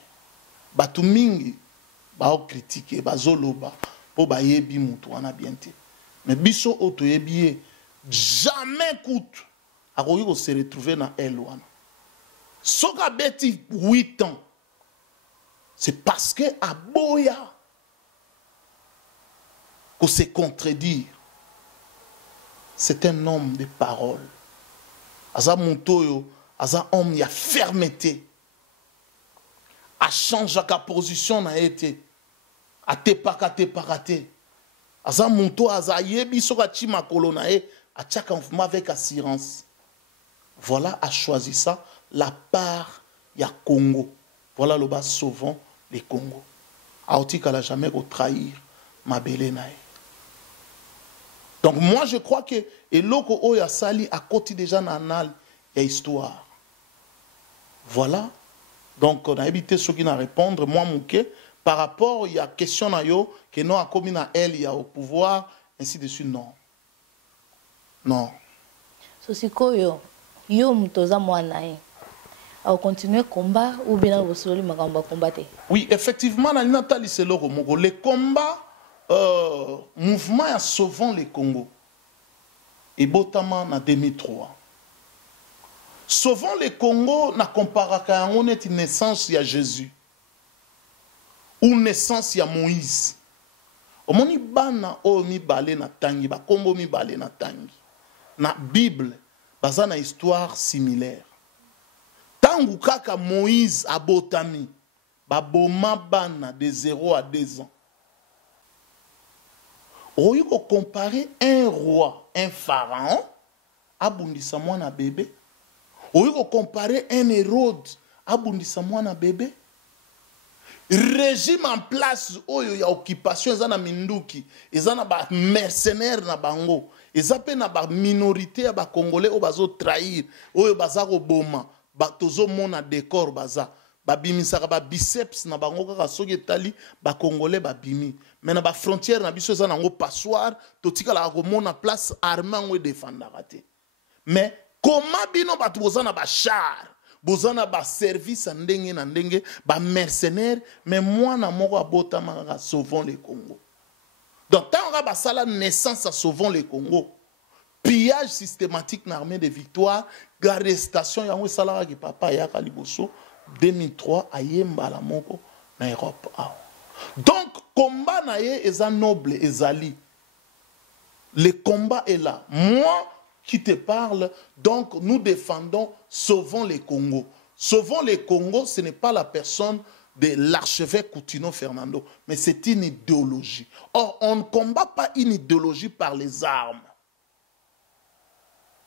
Batu mingi ba critiquer, ba zoloba po ba yebi mutu wana bien te. Mais biso oto yebi jamais coûte a ko se retrouver na elwana. Soka beti 8 ans. C'est parce que aboya qu'on se contredire. C'est un homme de parole. Aza montoyo, aza homme ya fermeté. A changé sa position na été. A te pakate. Aza monto aza yebi soka chima kolona e a tchaka mouvement avec assurance. Voilà a choisi ça la part ya Congo. Voilà le bas sauvant les Congo. Aotika n'a jamais trahir ma belle nae. Donc moi je crois que et loko oya sali a côté déjà nanal et histoire. Voilà. Donc on a évité ceux qui n'a répondre moi mouké par rapport il y a question na yo que non a commis na elle il y a au pouvoir ainsi de suite non. Non. Sosikoyo yo mtoza mwana au continuer combat ou bien au solo magamba combattre. Oui, effectivement na Nathalie c'est le Congo. Les combats mouvement à sauvant les Congo. Et botamment en 2003. Sauvant les Congo na comparaka on est une naissance ya Jésus. Ou naissance ya Moïse. Omoni bana o mi balé na tangi ba kombo mi balé na tangi. Na Bible baza na histoire similaire. Tangu kaka Moïse abotami baboma bana de 0 à 2 ans. On peut comparer un roi, un pharaon, abundisa mwana bébé. On peut comparer un Hérode, abundisa mwana bébé. Régime en place, oyo ya occupation, ezana minduki, ezana ba mercenaires na bango, ezape na ba minorité ya ba congolais o bazo trahir, oyo bazako boma, ba tozo mona décor baza. Babimisaka ba biceps na bango kaka soki etali ba congolais babimi mais na ba frontière na biso za nango passoire totika la komona place armée ngo défendaka te mais comment bino batu bozana ba char bozana ba service ndenge na ndenge ba mercenaires mais moi na moko abotama kaka sauvons les Congo. Donc tant on ba sala naissance à sauvons les Congo pillage systématique na armée de victoire arrestation yango sala ki papa ya kaliboso 2003 à Yembala Moko na Europe. Donc combat naye est noble ezali. Le combat est là. Moi qui te parle, donc nous défendons sauvons les Congo. Sauvons les Congo, ce n'est pas la personne de l'archevêque Coutinho Fernando, mais c'est une idéologie. Or, on ne combat pas une idéologie par les armes.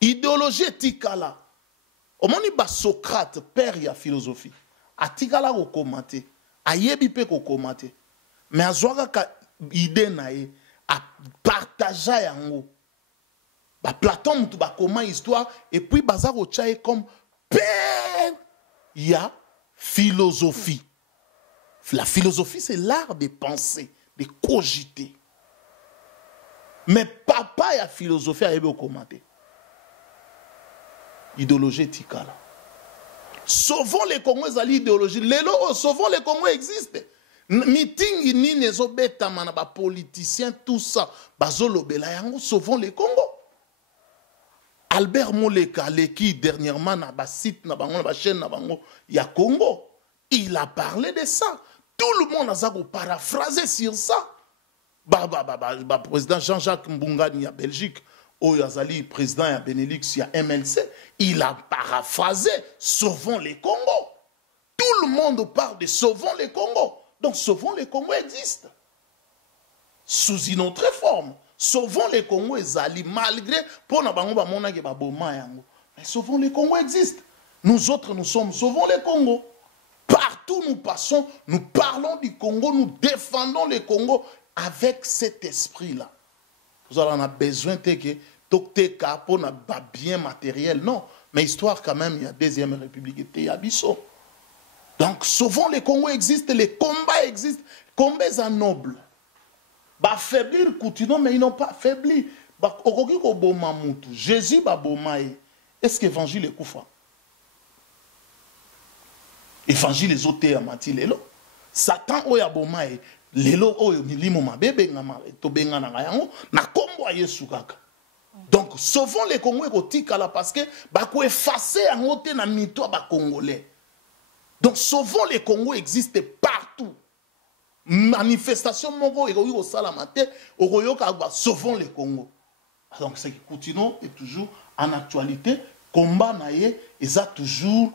Idéologie etikala. Omoni ba Socrate, père ya philosophie. Atikala ko commenter. Ayebi pe ko commenter. Mais azwaka ka idée nae a partager yango. Ba Platon mutu ba comment histoire et puis bazako tchaye comme père ya philosophie. La philosophie c'est l'art de penser, de cogiter. Mais papa ya philosophie ayebi ko commenter. Idéologie etikala. Sauvons les Congo ezali idéologie. Lelo sauvons les Congo existe. Meeting ni nezo beta mana ba politiciens tout ça. Bazolo bela yango sauvons les Congo. Albert Moleka, qui dernièrement na ba site na bango na ba chaîne na bango ya Congo, il a parlé de ça. Tout le monde a paraphrasé sur ça. Président Jean-Jacques Mbungani à Belgique, Oyazali, président à Benelux, il y a MLC, il a paraphrasé Sauvons les Congo. Tout le monde parle de Sauvons les Congo. Donc Sauvons les Congo existe. Sous une autre forme. Sauvons les Congo ezali malgré pour na bango ba mona ke ba boma yango. Mais Sauvons les Congo existe. Nous autres nous sommes Sauvons les Congo. Partout nous passons, nous parlons du Congo, nous défendons le Congo avec cet esprit-là. Vous en avez besoin de tokeka pour na bien matériel, non. Mais histoire quand même, il y a deuxième république et il y a Bissau. Donc souvent les Congos existent, les combats existent, combats à nobles. Bah faiblir Koutino, mais ils n'ont pas faibli. Bah okoki ko boma mutu, Jésus ba bomae. Est-ce que l'évangile est koufa? Évangile les autres à mati lelo. Satan oya bomae. Lelo oyo milimo mabebe ngama to benga na yango na kombo Yesu kaka. Donc sauvons les Congolais kotikala parce que ba ko effacer en ote na mito ba congolais. Donc sauvons les Congolais existe partout. Manifestation moko eko yo salamate okoyoka ba sauvons les Congos. Donc c'est que continue est toujours en actualité, combat naie eza toujours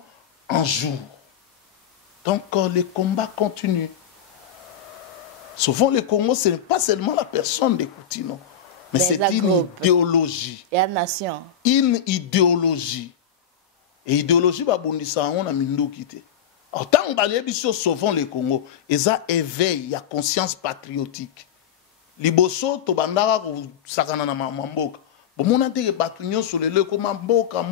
en jour. Donc les combats continuent. Souvent, le Congo, ce n'est pas seulement la personne de Koutino, mais c'est une idéologie. Et la nation. Une idéologie. Et idéologie, on a mis quitté. Alors, tant que souvent le Congo, ils ont éveillé, il y a conscience patriotique. Liboso, Tobandara, Sakana Mamboka. Bon, on a dit que sur le comme Mboka,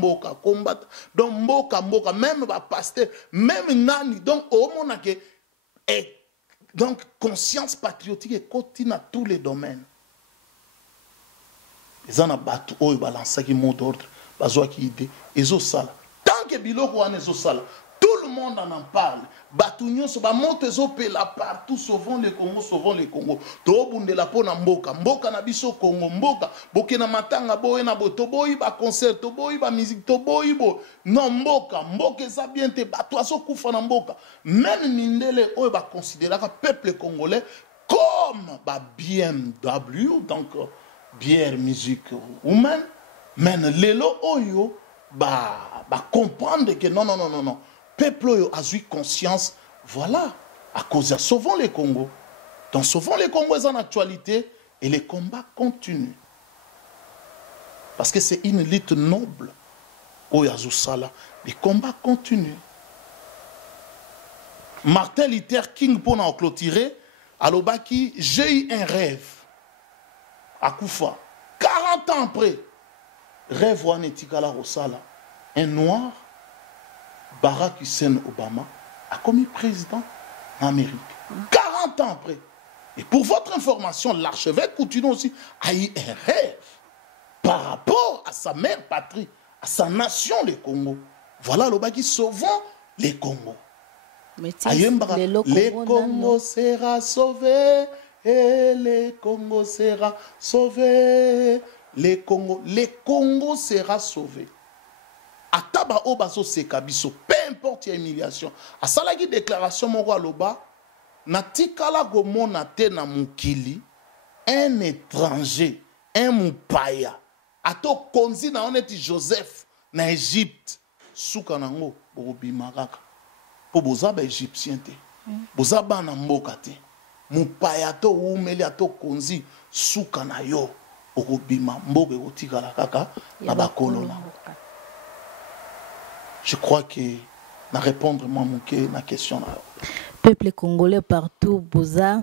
combattre. Donc, Mboka, même pasteur, même Nani. Donc, au moins, donc, conscience patriotique est continue à tous les domaines. Ils ont battu, ils ont balancé qui mot d'ordre, ils ont ça. Tant que Biloko a ça, tout le monde en parle. Batunion so ba monte zo pe la partout sauvons le Congo, sauvons le Congo. To bunde la pona mboka, mboka na biso Congo, mboka boke na matanga boye na boto boyi ba concert to boyi ba musique to boyi bo. Non mboka, mboka ça bien te bato aso kufa na mboka. Même mindele oyo ba considérer ka peuple congolais comme ba BMW, donc bière musique humaine, mais lelo oyo ba comprendre que non. Peuple a eu conscience, voilà, à cause de sauvons les Congo. Donc sauvons les Congo en actualité et les combats continuent. Parce que c'est une lutte noble. Les combats continuent. Martin Luther King, pour en clôturer, à l'Obaki, j'ai eu un rêve. À Koufa, 40 ans après, rêve ou Netikala Rosala, un noir, Barack Hussein Obama a commis président en Amérique. 40 ans après. Et pour votre information, l'archevêque Koutino aussi a eu un rêve par rapport à sa mère patrie, à sa nation, le Congo. Voilà le qui sauvons les Congos. Les Congo sera sauvé et les Congo sera sauvé. Les Congo sera sauvé. Ataba obaso sekabiso, peu importe la humiliation. A salagi déclaration moko aloba, natikala gomona te na mukili, un étranger, un mupaya. Ato konzi na oneti Joseph na Égypte, souka nango bobimaraka. Po bozaba égyptien te. Bozaba na mboka te. Mupaya to umeli ato konzi souka na yo, obima mboka otikala kaka na bakolo na. Je crois que na répondre moi mon na question là. Peuple congolais partout boza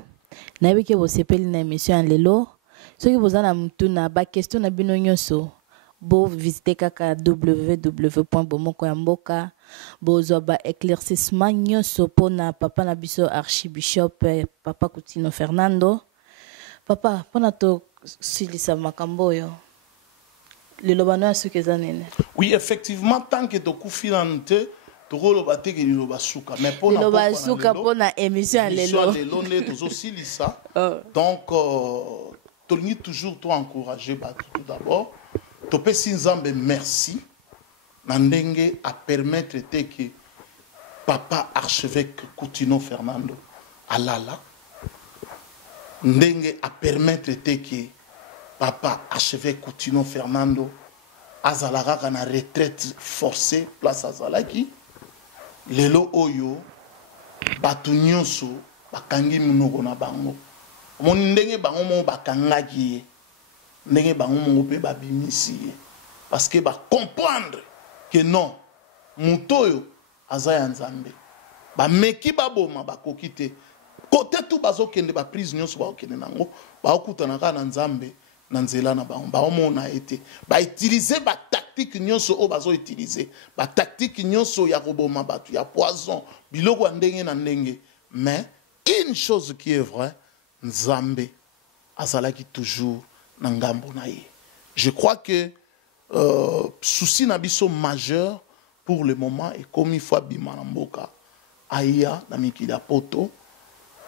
na bike bo sepeli na émission lelo. Ce qui boza na mutuna ba question na bino nyonso. Bo visiter kaka www.bomokoyamboka. Bozo ba éclaircissement nyonso pona papa na biso archibishop Papa Koutino Fernando. Papa pona to silisa makambo yo. Oui, effectivement, tant que tu as filante, tu as fait le mais pour la émission, donc, tu as toujours encouragé tout d'abord. topesi nzambe merci na ndenge a permettre te que papa archevêque Coutinho Fernando alala ndenge a permettre te que papa archevêque Coutinho Fernando azalaka na retraite forcée place azalaki lelo oyo batu nyonso bakangi minoko na bango omoni ndenge bango mo bakangaki ye ndenge bango mo pe babimisi ye parce que ba comprendre que non mutoyo aza ya nzambe bameki baboma bakoki te kote tu bazokende baprise nyonso baokende nango baokutanaka na nzambe na nzela na bango baomona ete bautilize batactique nyonso oyo bazoutilize batactique nyonso ya koboma bato ya poison biloko ya ndenge na ndenge mais une chose qui est vraie nzambe azalaki toujours na ngambo na ye. Je crois que souci na biso majeur pour le moment et comme il faut bima na mboka aya na mikili ya poto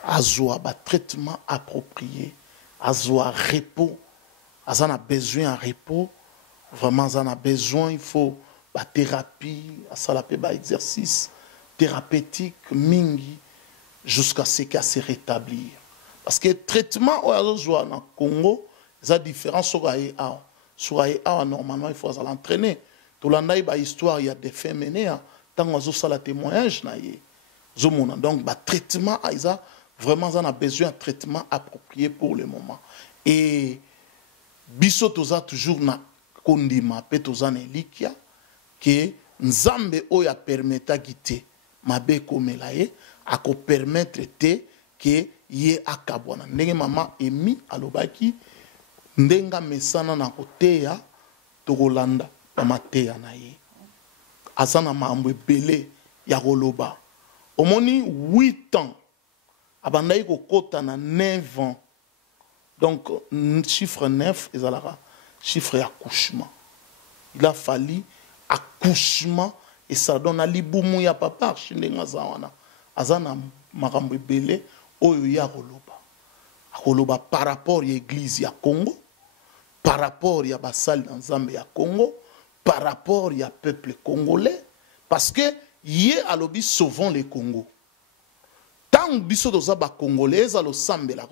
azwa ba traitement approprié azwa repos azana besoin en repos vraiment azana besoin il faut ba thérapie asala pe ba exercice thérapeutique mingi jusqu'à ce qu'à se rétablir parce que traitement au azwa na Congo ça différent sur a normalement il faut l'entraîner tout l'année ba histoire il y a des faits menés tant ozo sala témoignage na ye zomona donc ba traitement a vraiment on a besoin de traitement approprié pour le moment et biso toza toujours na kondima pe toza na likia que nzambe oya permetta gite mabe komela ye ako permettre te que ye akabwana ndenge mama emi alobaki ndenga mesana na koteya tokolanda bamateya na ye azana mambo ebele ya koloba omoni 8 ans abandai kokota na 9 ans donc chiffre 9 ezalaka chiffre accouchement il a fallu accouchement et ça donne libumu ya papa archindenga zawana azana makambo ebele oyo ya koloba par rapport à l'église ya Congo par rapport à basali dans Zambie ya Congo par rapport à peuple congolais parce que yé alobi sauvons les Congo tant biso doza ba congolais ezalo sambela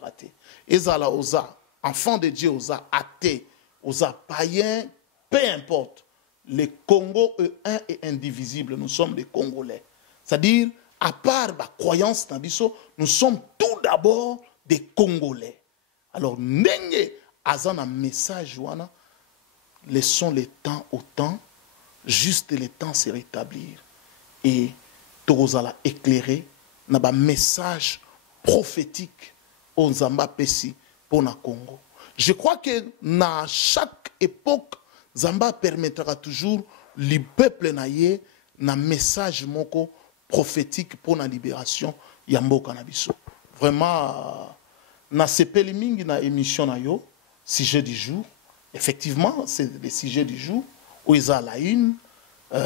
raté ezala oza enfant de Dieu oza athée oza païen peu importe le Congo est un et indivisible nous sommes des Congolais c'est-à-dire à part la croyance dans biso nous sommes tout d'abord des Congolais alors ndenge azana message wana laissons le temps au temps juste le temps se rétablir et tozala éclairer na ba message prophétique au Nzamba pesi pour na Congo. Je crois que na chaque époque Nzamba permettra toujours le peuple na ye na message moko prophétique pour la libération ya mboka na biso. Vraiment na sepeli mingi na émission na yo sujet du jour. Effectivement, c'est le sujet du jour où ils ont la une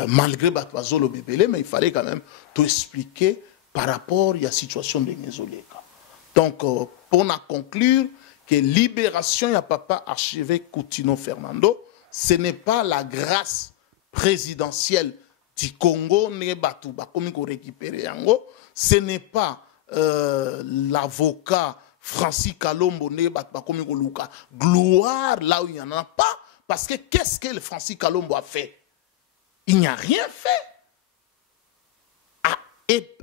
malgré Batouazolo Bébélé, mais il fallait quand même tout expliquer par rapport à la situation de Ngezoleka. Donc, pour conclure que libération ya papa archevêque Coutinho Fernando, ce n'est pas la grâce présidentielle du Congo, ce n'est pas l'avocat Francis Kalombo, gloire là où il n'y en a pas, parce que qu'est-ce que le Francis Kalombo a fait? Il n'y a rien fait.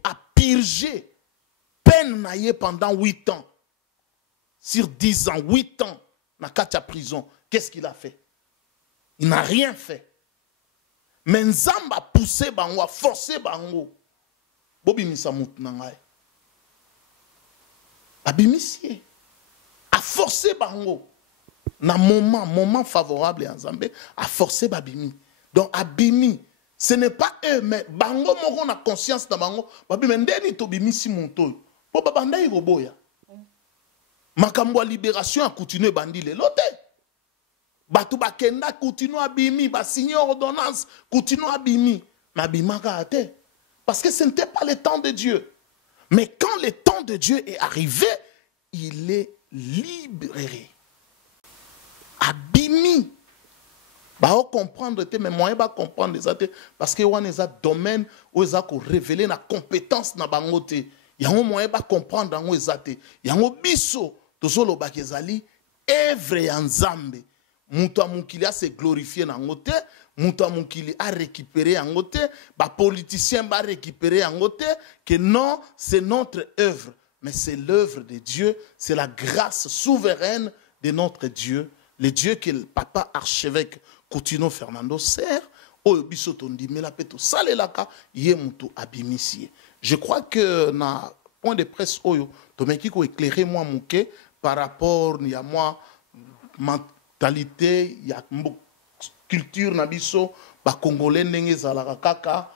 A purgé peine naïe pendant 8 ans. Sur 10 ans, 8 ans, na katia prison. Qu'est-ce qu'il a fait? Il n'a rien fait. Mais Nzamba a poussé bango, a forcé bango. Bobi misamut nangaye. Abimissier. A forcé bango. Na moment favorable à Nzambe, a forcé babimi. Donc abimi. Ce n'est pas eux, mais bango moko na conscience na bango. Babi mendeni to bimisi monto. Po babanda iroboya. Makambo libération a continué bandi le lote. Batu bakenda continue abimi, ba signer ordonnance, continue abimi. Ma bimaka ate. Parce que ce n'était pas le temps de Dieu. Mais quand le temps de Dieu est arrivé, il est libéré. Abimi Bah comprendre te mais moyen ba comprendre les athées parce que on est un domaine où ils ont révélé la compétence na bangote. Il y a un moyen ba comprendre dans les athées. Il y a un biso tozolo ba kezali œuvre ya Nzambe. Mutu amukili a se glorifier na ngote, mutu amukili a récupérer en ngote, ba politicien ba récupérer en ngote que non, c'est notre œuvre, mais c'est l'œuvre de Dieu, c'est la grâce souveraine de notre Dieu, le Dieu que le papa archevêque Coutinho Fernando sert, oyo biso tondimela peto salelaka ye mutu abimisie. Je crois que na point de presse oyo tomeki ko éclairer moi muke par rapport ni à moi mentalité ya culture na biso ba congolais ndenge zalaka kaka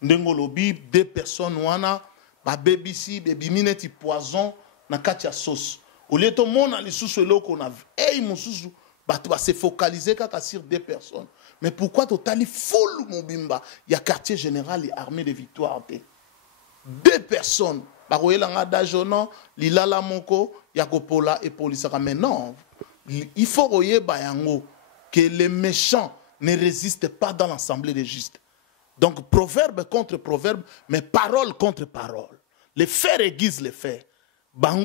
ndengo lobi deux personnes wana ba bebisi bebimineti poison na kati ya sauce au lieu to mona lisusu eloko na ei mususu bato ba se focaliser kaka sur deux personnes mais pourquoi totali full mobimba ya quartier général et armée de victoire te deux personnes bakoyelanga dajono lilala moko ya kopola et polisaka mais non il faut oyeba yango que les méchants ne résistent pas dans l'assemblée des justes. Donc proverbe contre proverbe, mais parole contre parole. Les faits aiguisent les faits. Les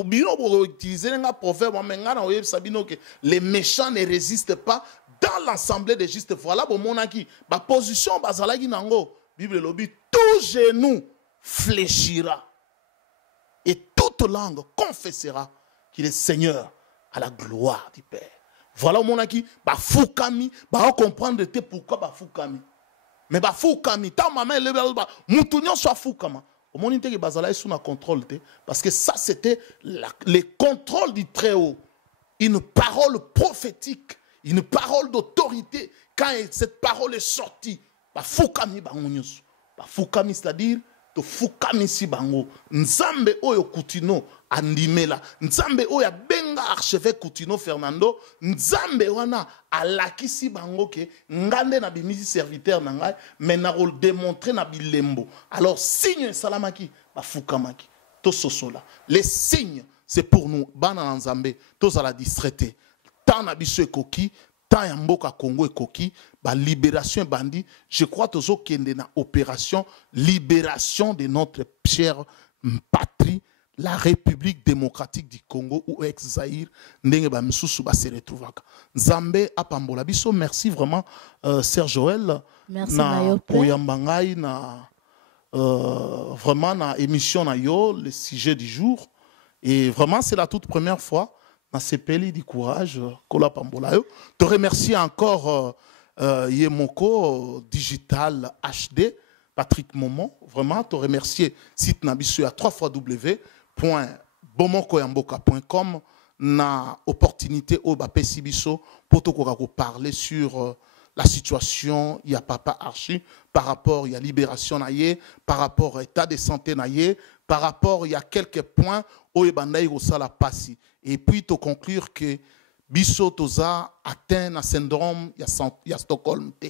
méchants ne résistent pas dans l'assemblée des justes. Voilà pour mon acquis. Ma position, Bible lobi, tout genou fléchira et toute langue confessera qu'il est Seigneur à la gloire du Père. Voilà mon acquis. Bah foukami, bah on comprendre pourquoi bah foukami. Mais bah foukami, ta maman elle bah moutounion soit foukama. Au moment où bazala est sous la contrôle parce que ça c'était le contrôle du Très-Haut. Une parole prophétique, une parole d'autorité. Quand cette parole est sortie, bah foukami bah onyos. Bah foukami c'est-à-dire to fukami si bango Nzambe oyo Coutinho andimela Nzambe oyo benga archevêque Coutinho Fernando Nzambe wana alakisi bango ke ngande na bimisi serviteur na ngai mais na rôle démontrer na bilembo alors signe salamaki ba fukamaki to sosola les signes c'est pour nous bana Nzambe to za la distraité tant na biso ekoki tant ya mboka Congo ekoki ba libération bandi je crois tozo kende na opération libération de notre chère patrie la République démocratique du Congo ou ex-Zaïre ndenge ba misusu ba se retrouvaka Nzambe apambola biso merci vraiment Sœur Joël merci na oyambangai na vraiment na émission na yo le sujet du jour et vraiment c'est la toute première fois na sepeli du courage kola pambola yo te remercie encore Yemoko Digital HD Patrick Momon vraiment te remercier site na biso à www.bomokoyamboka.com na opportunité au bapesi biso pour ko parler sur la situation il y a papa Archi par rapport il y a libération naie par rapport à état de santé naie par rapport il y a quelques points au bandai au sala passi et puis te conclure que biso toza atteint un syndrome il y a Stockholm te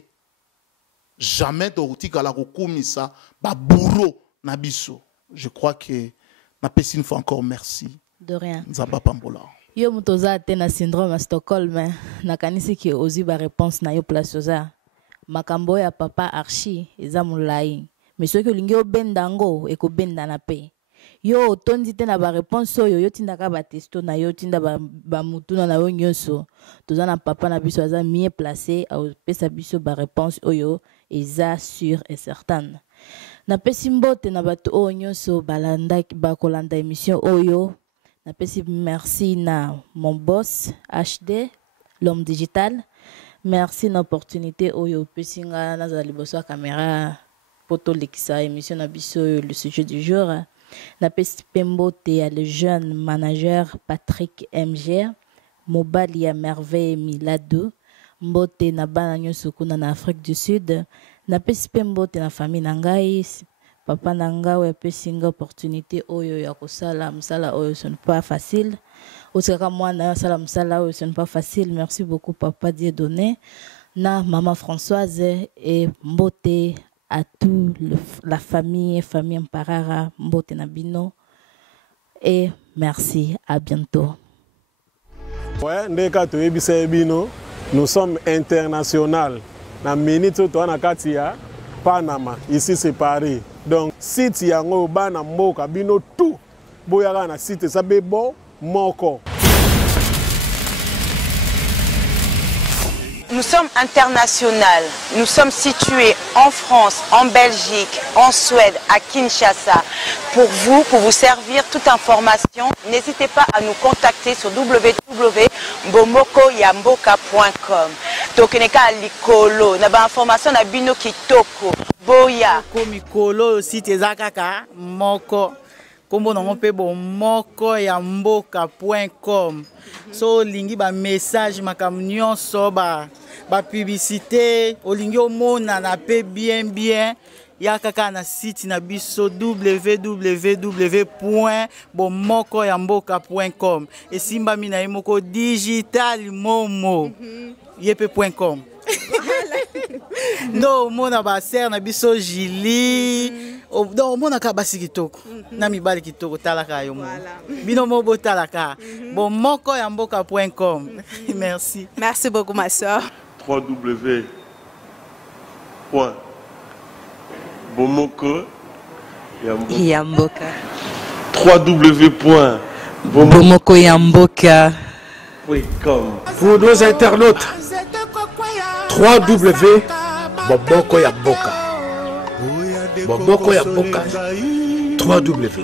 jamais torutika la kokumisa ba bourreau na biso je crois que na pesi une fois encore merci de rien Nzamba pambola yo mutoza atteint un syndrome à Stockholm na kanisi ki ozi ba réponse na yo place oza makambo ya papa Archi eza mulai mais soki olingi obendango ekobenda na pe yo tondi te na ba réponse oyo yo tindaka ba testo na yo tinda ba mutuna na yo nyonso toza na papa na biso aza mieux placé a pesa biso ba réponse oyo eza sûr et certain na pesi mbote na bato oyo nyonso balanda ba kolanda émission oyo na pesi merci na mon boss HD l'homme digital merci na opportunité oyo pesinga na za liboso ya caméra poto lekisa émission na biso le sujet du jour. Na pesi pembote ya le jeune manager Patrick MG mobali ya merveille Milado mbote na bana nyonso kuna na Afrique du Sud na pesi pembote na famille na ngai papa na ngai ya pesinga opportunité oyo ya kosala msala oyo ce n'est pas facile osaka mwana ya sala msala oyo ce n'est pas facile merci beaucoup papa Dieu donné na maman Françoise et mbote à toute la famille Mparara, Mbote Nabino. Et merci, à bientôt. Ouais, nous sommes internationaux na minute oyo toza na kati ya Panama, ici c'est Paris. Donc site yango bana mboka bino tout boyaka na site ça be bon moko. Nous sommes internationaux. Nous sommes situés en France, en Belgique, en Suède, à Kinshasa. Pour vous servir toute information, n'hésitez pas à nous contacter sur www.bomokoyamboka.com. Tokeneka likolo, na ba information na bino kitoko. Boya. Mikolo site ezakaka moko. Kombo nango pe bomokoyamboka.com. So lingi ba message makambo nyonso ba publicité olingi omona na pe bien ya kaka na site na biso www.bomokoyamboka.com. Esimba mina yemoko digital momo yepe.com. No mona ba ser na biso Jili do mona ka basi kitoko na mibali kitoko talaka yo mo bino mo botalaka bomokoyamboka.com. Merci. Merci beaucoup ma soeur. www.bomokoyamboka. www.bomokoyamboka.com. Pour nos internautes, www.bomokoyamboka. Bomokoyamboka. www.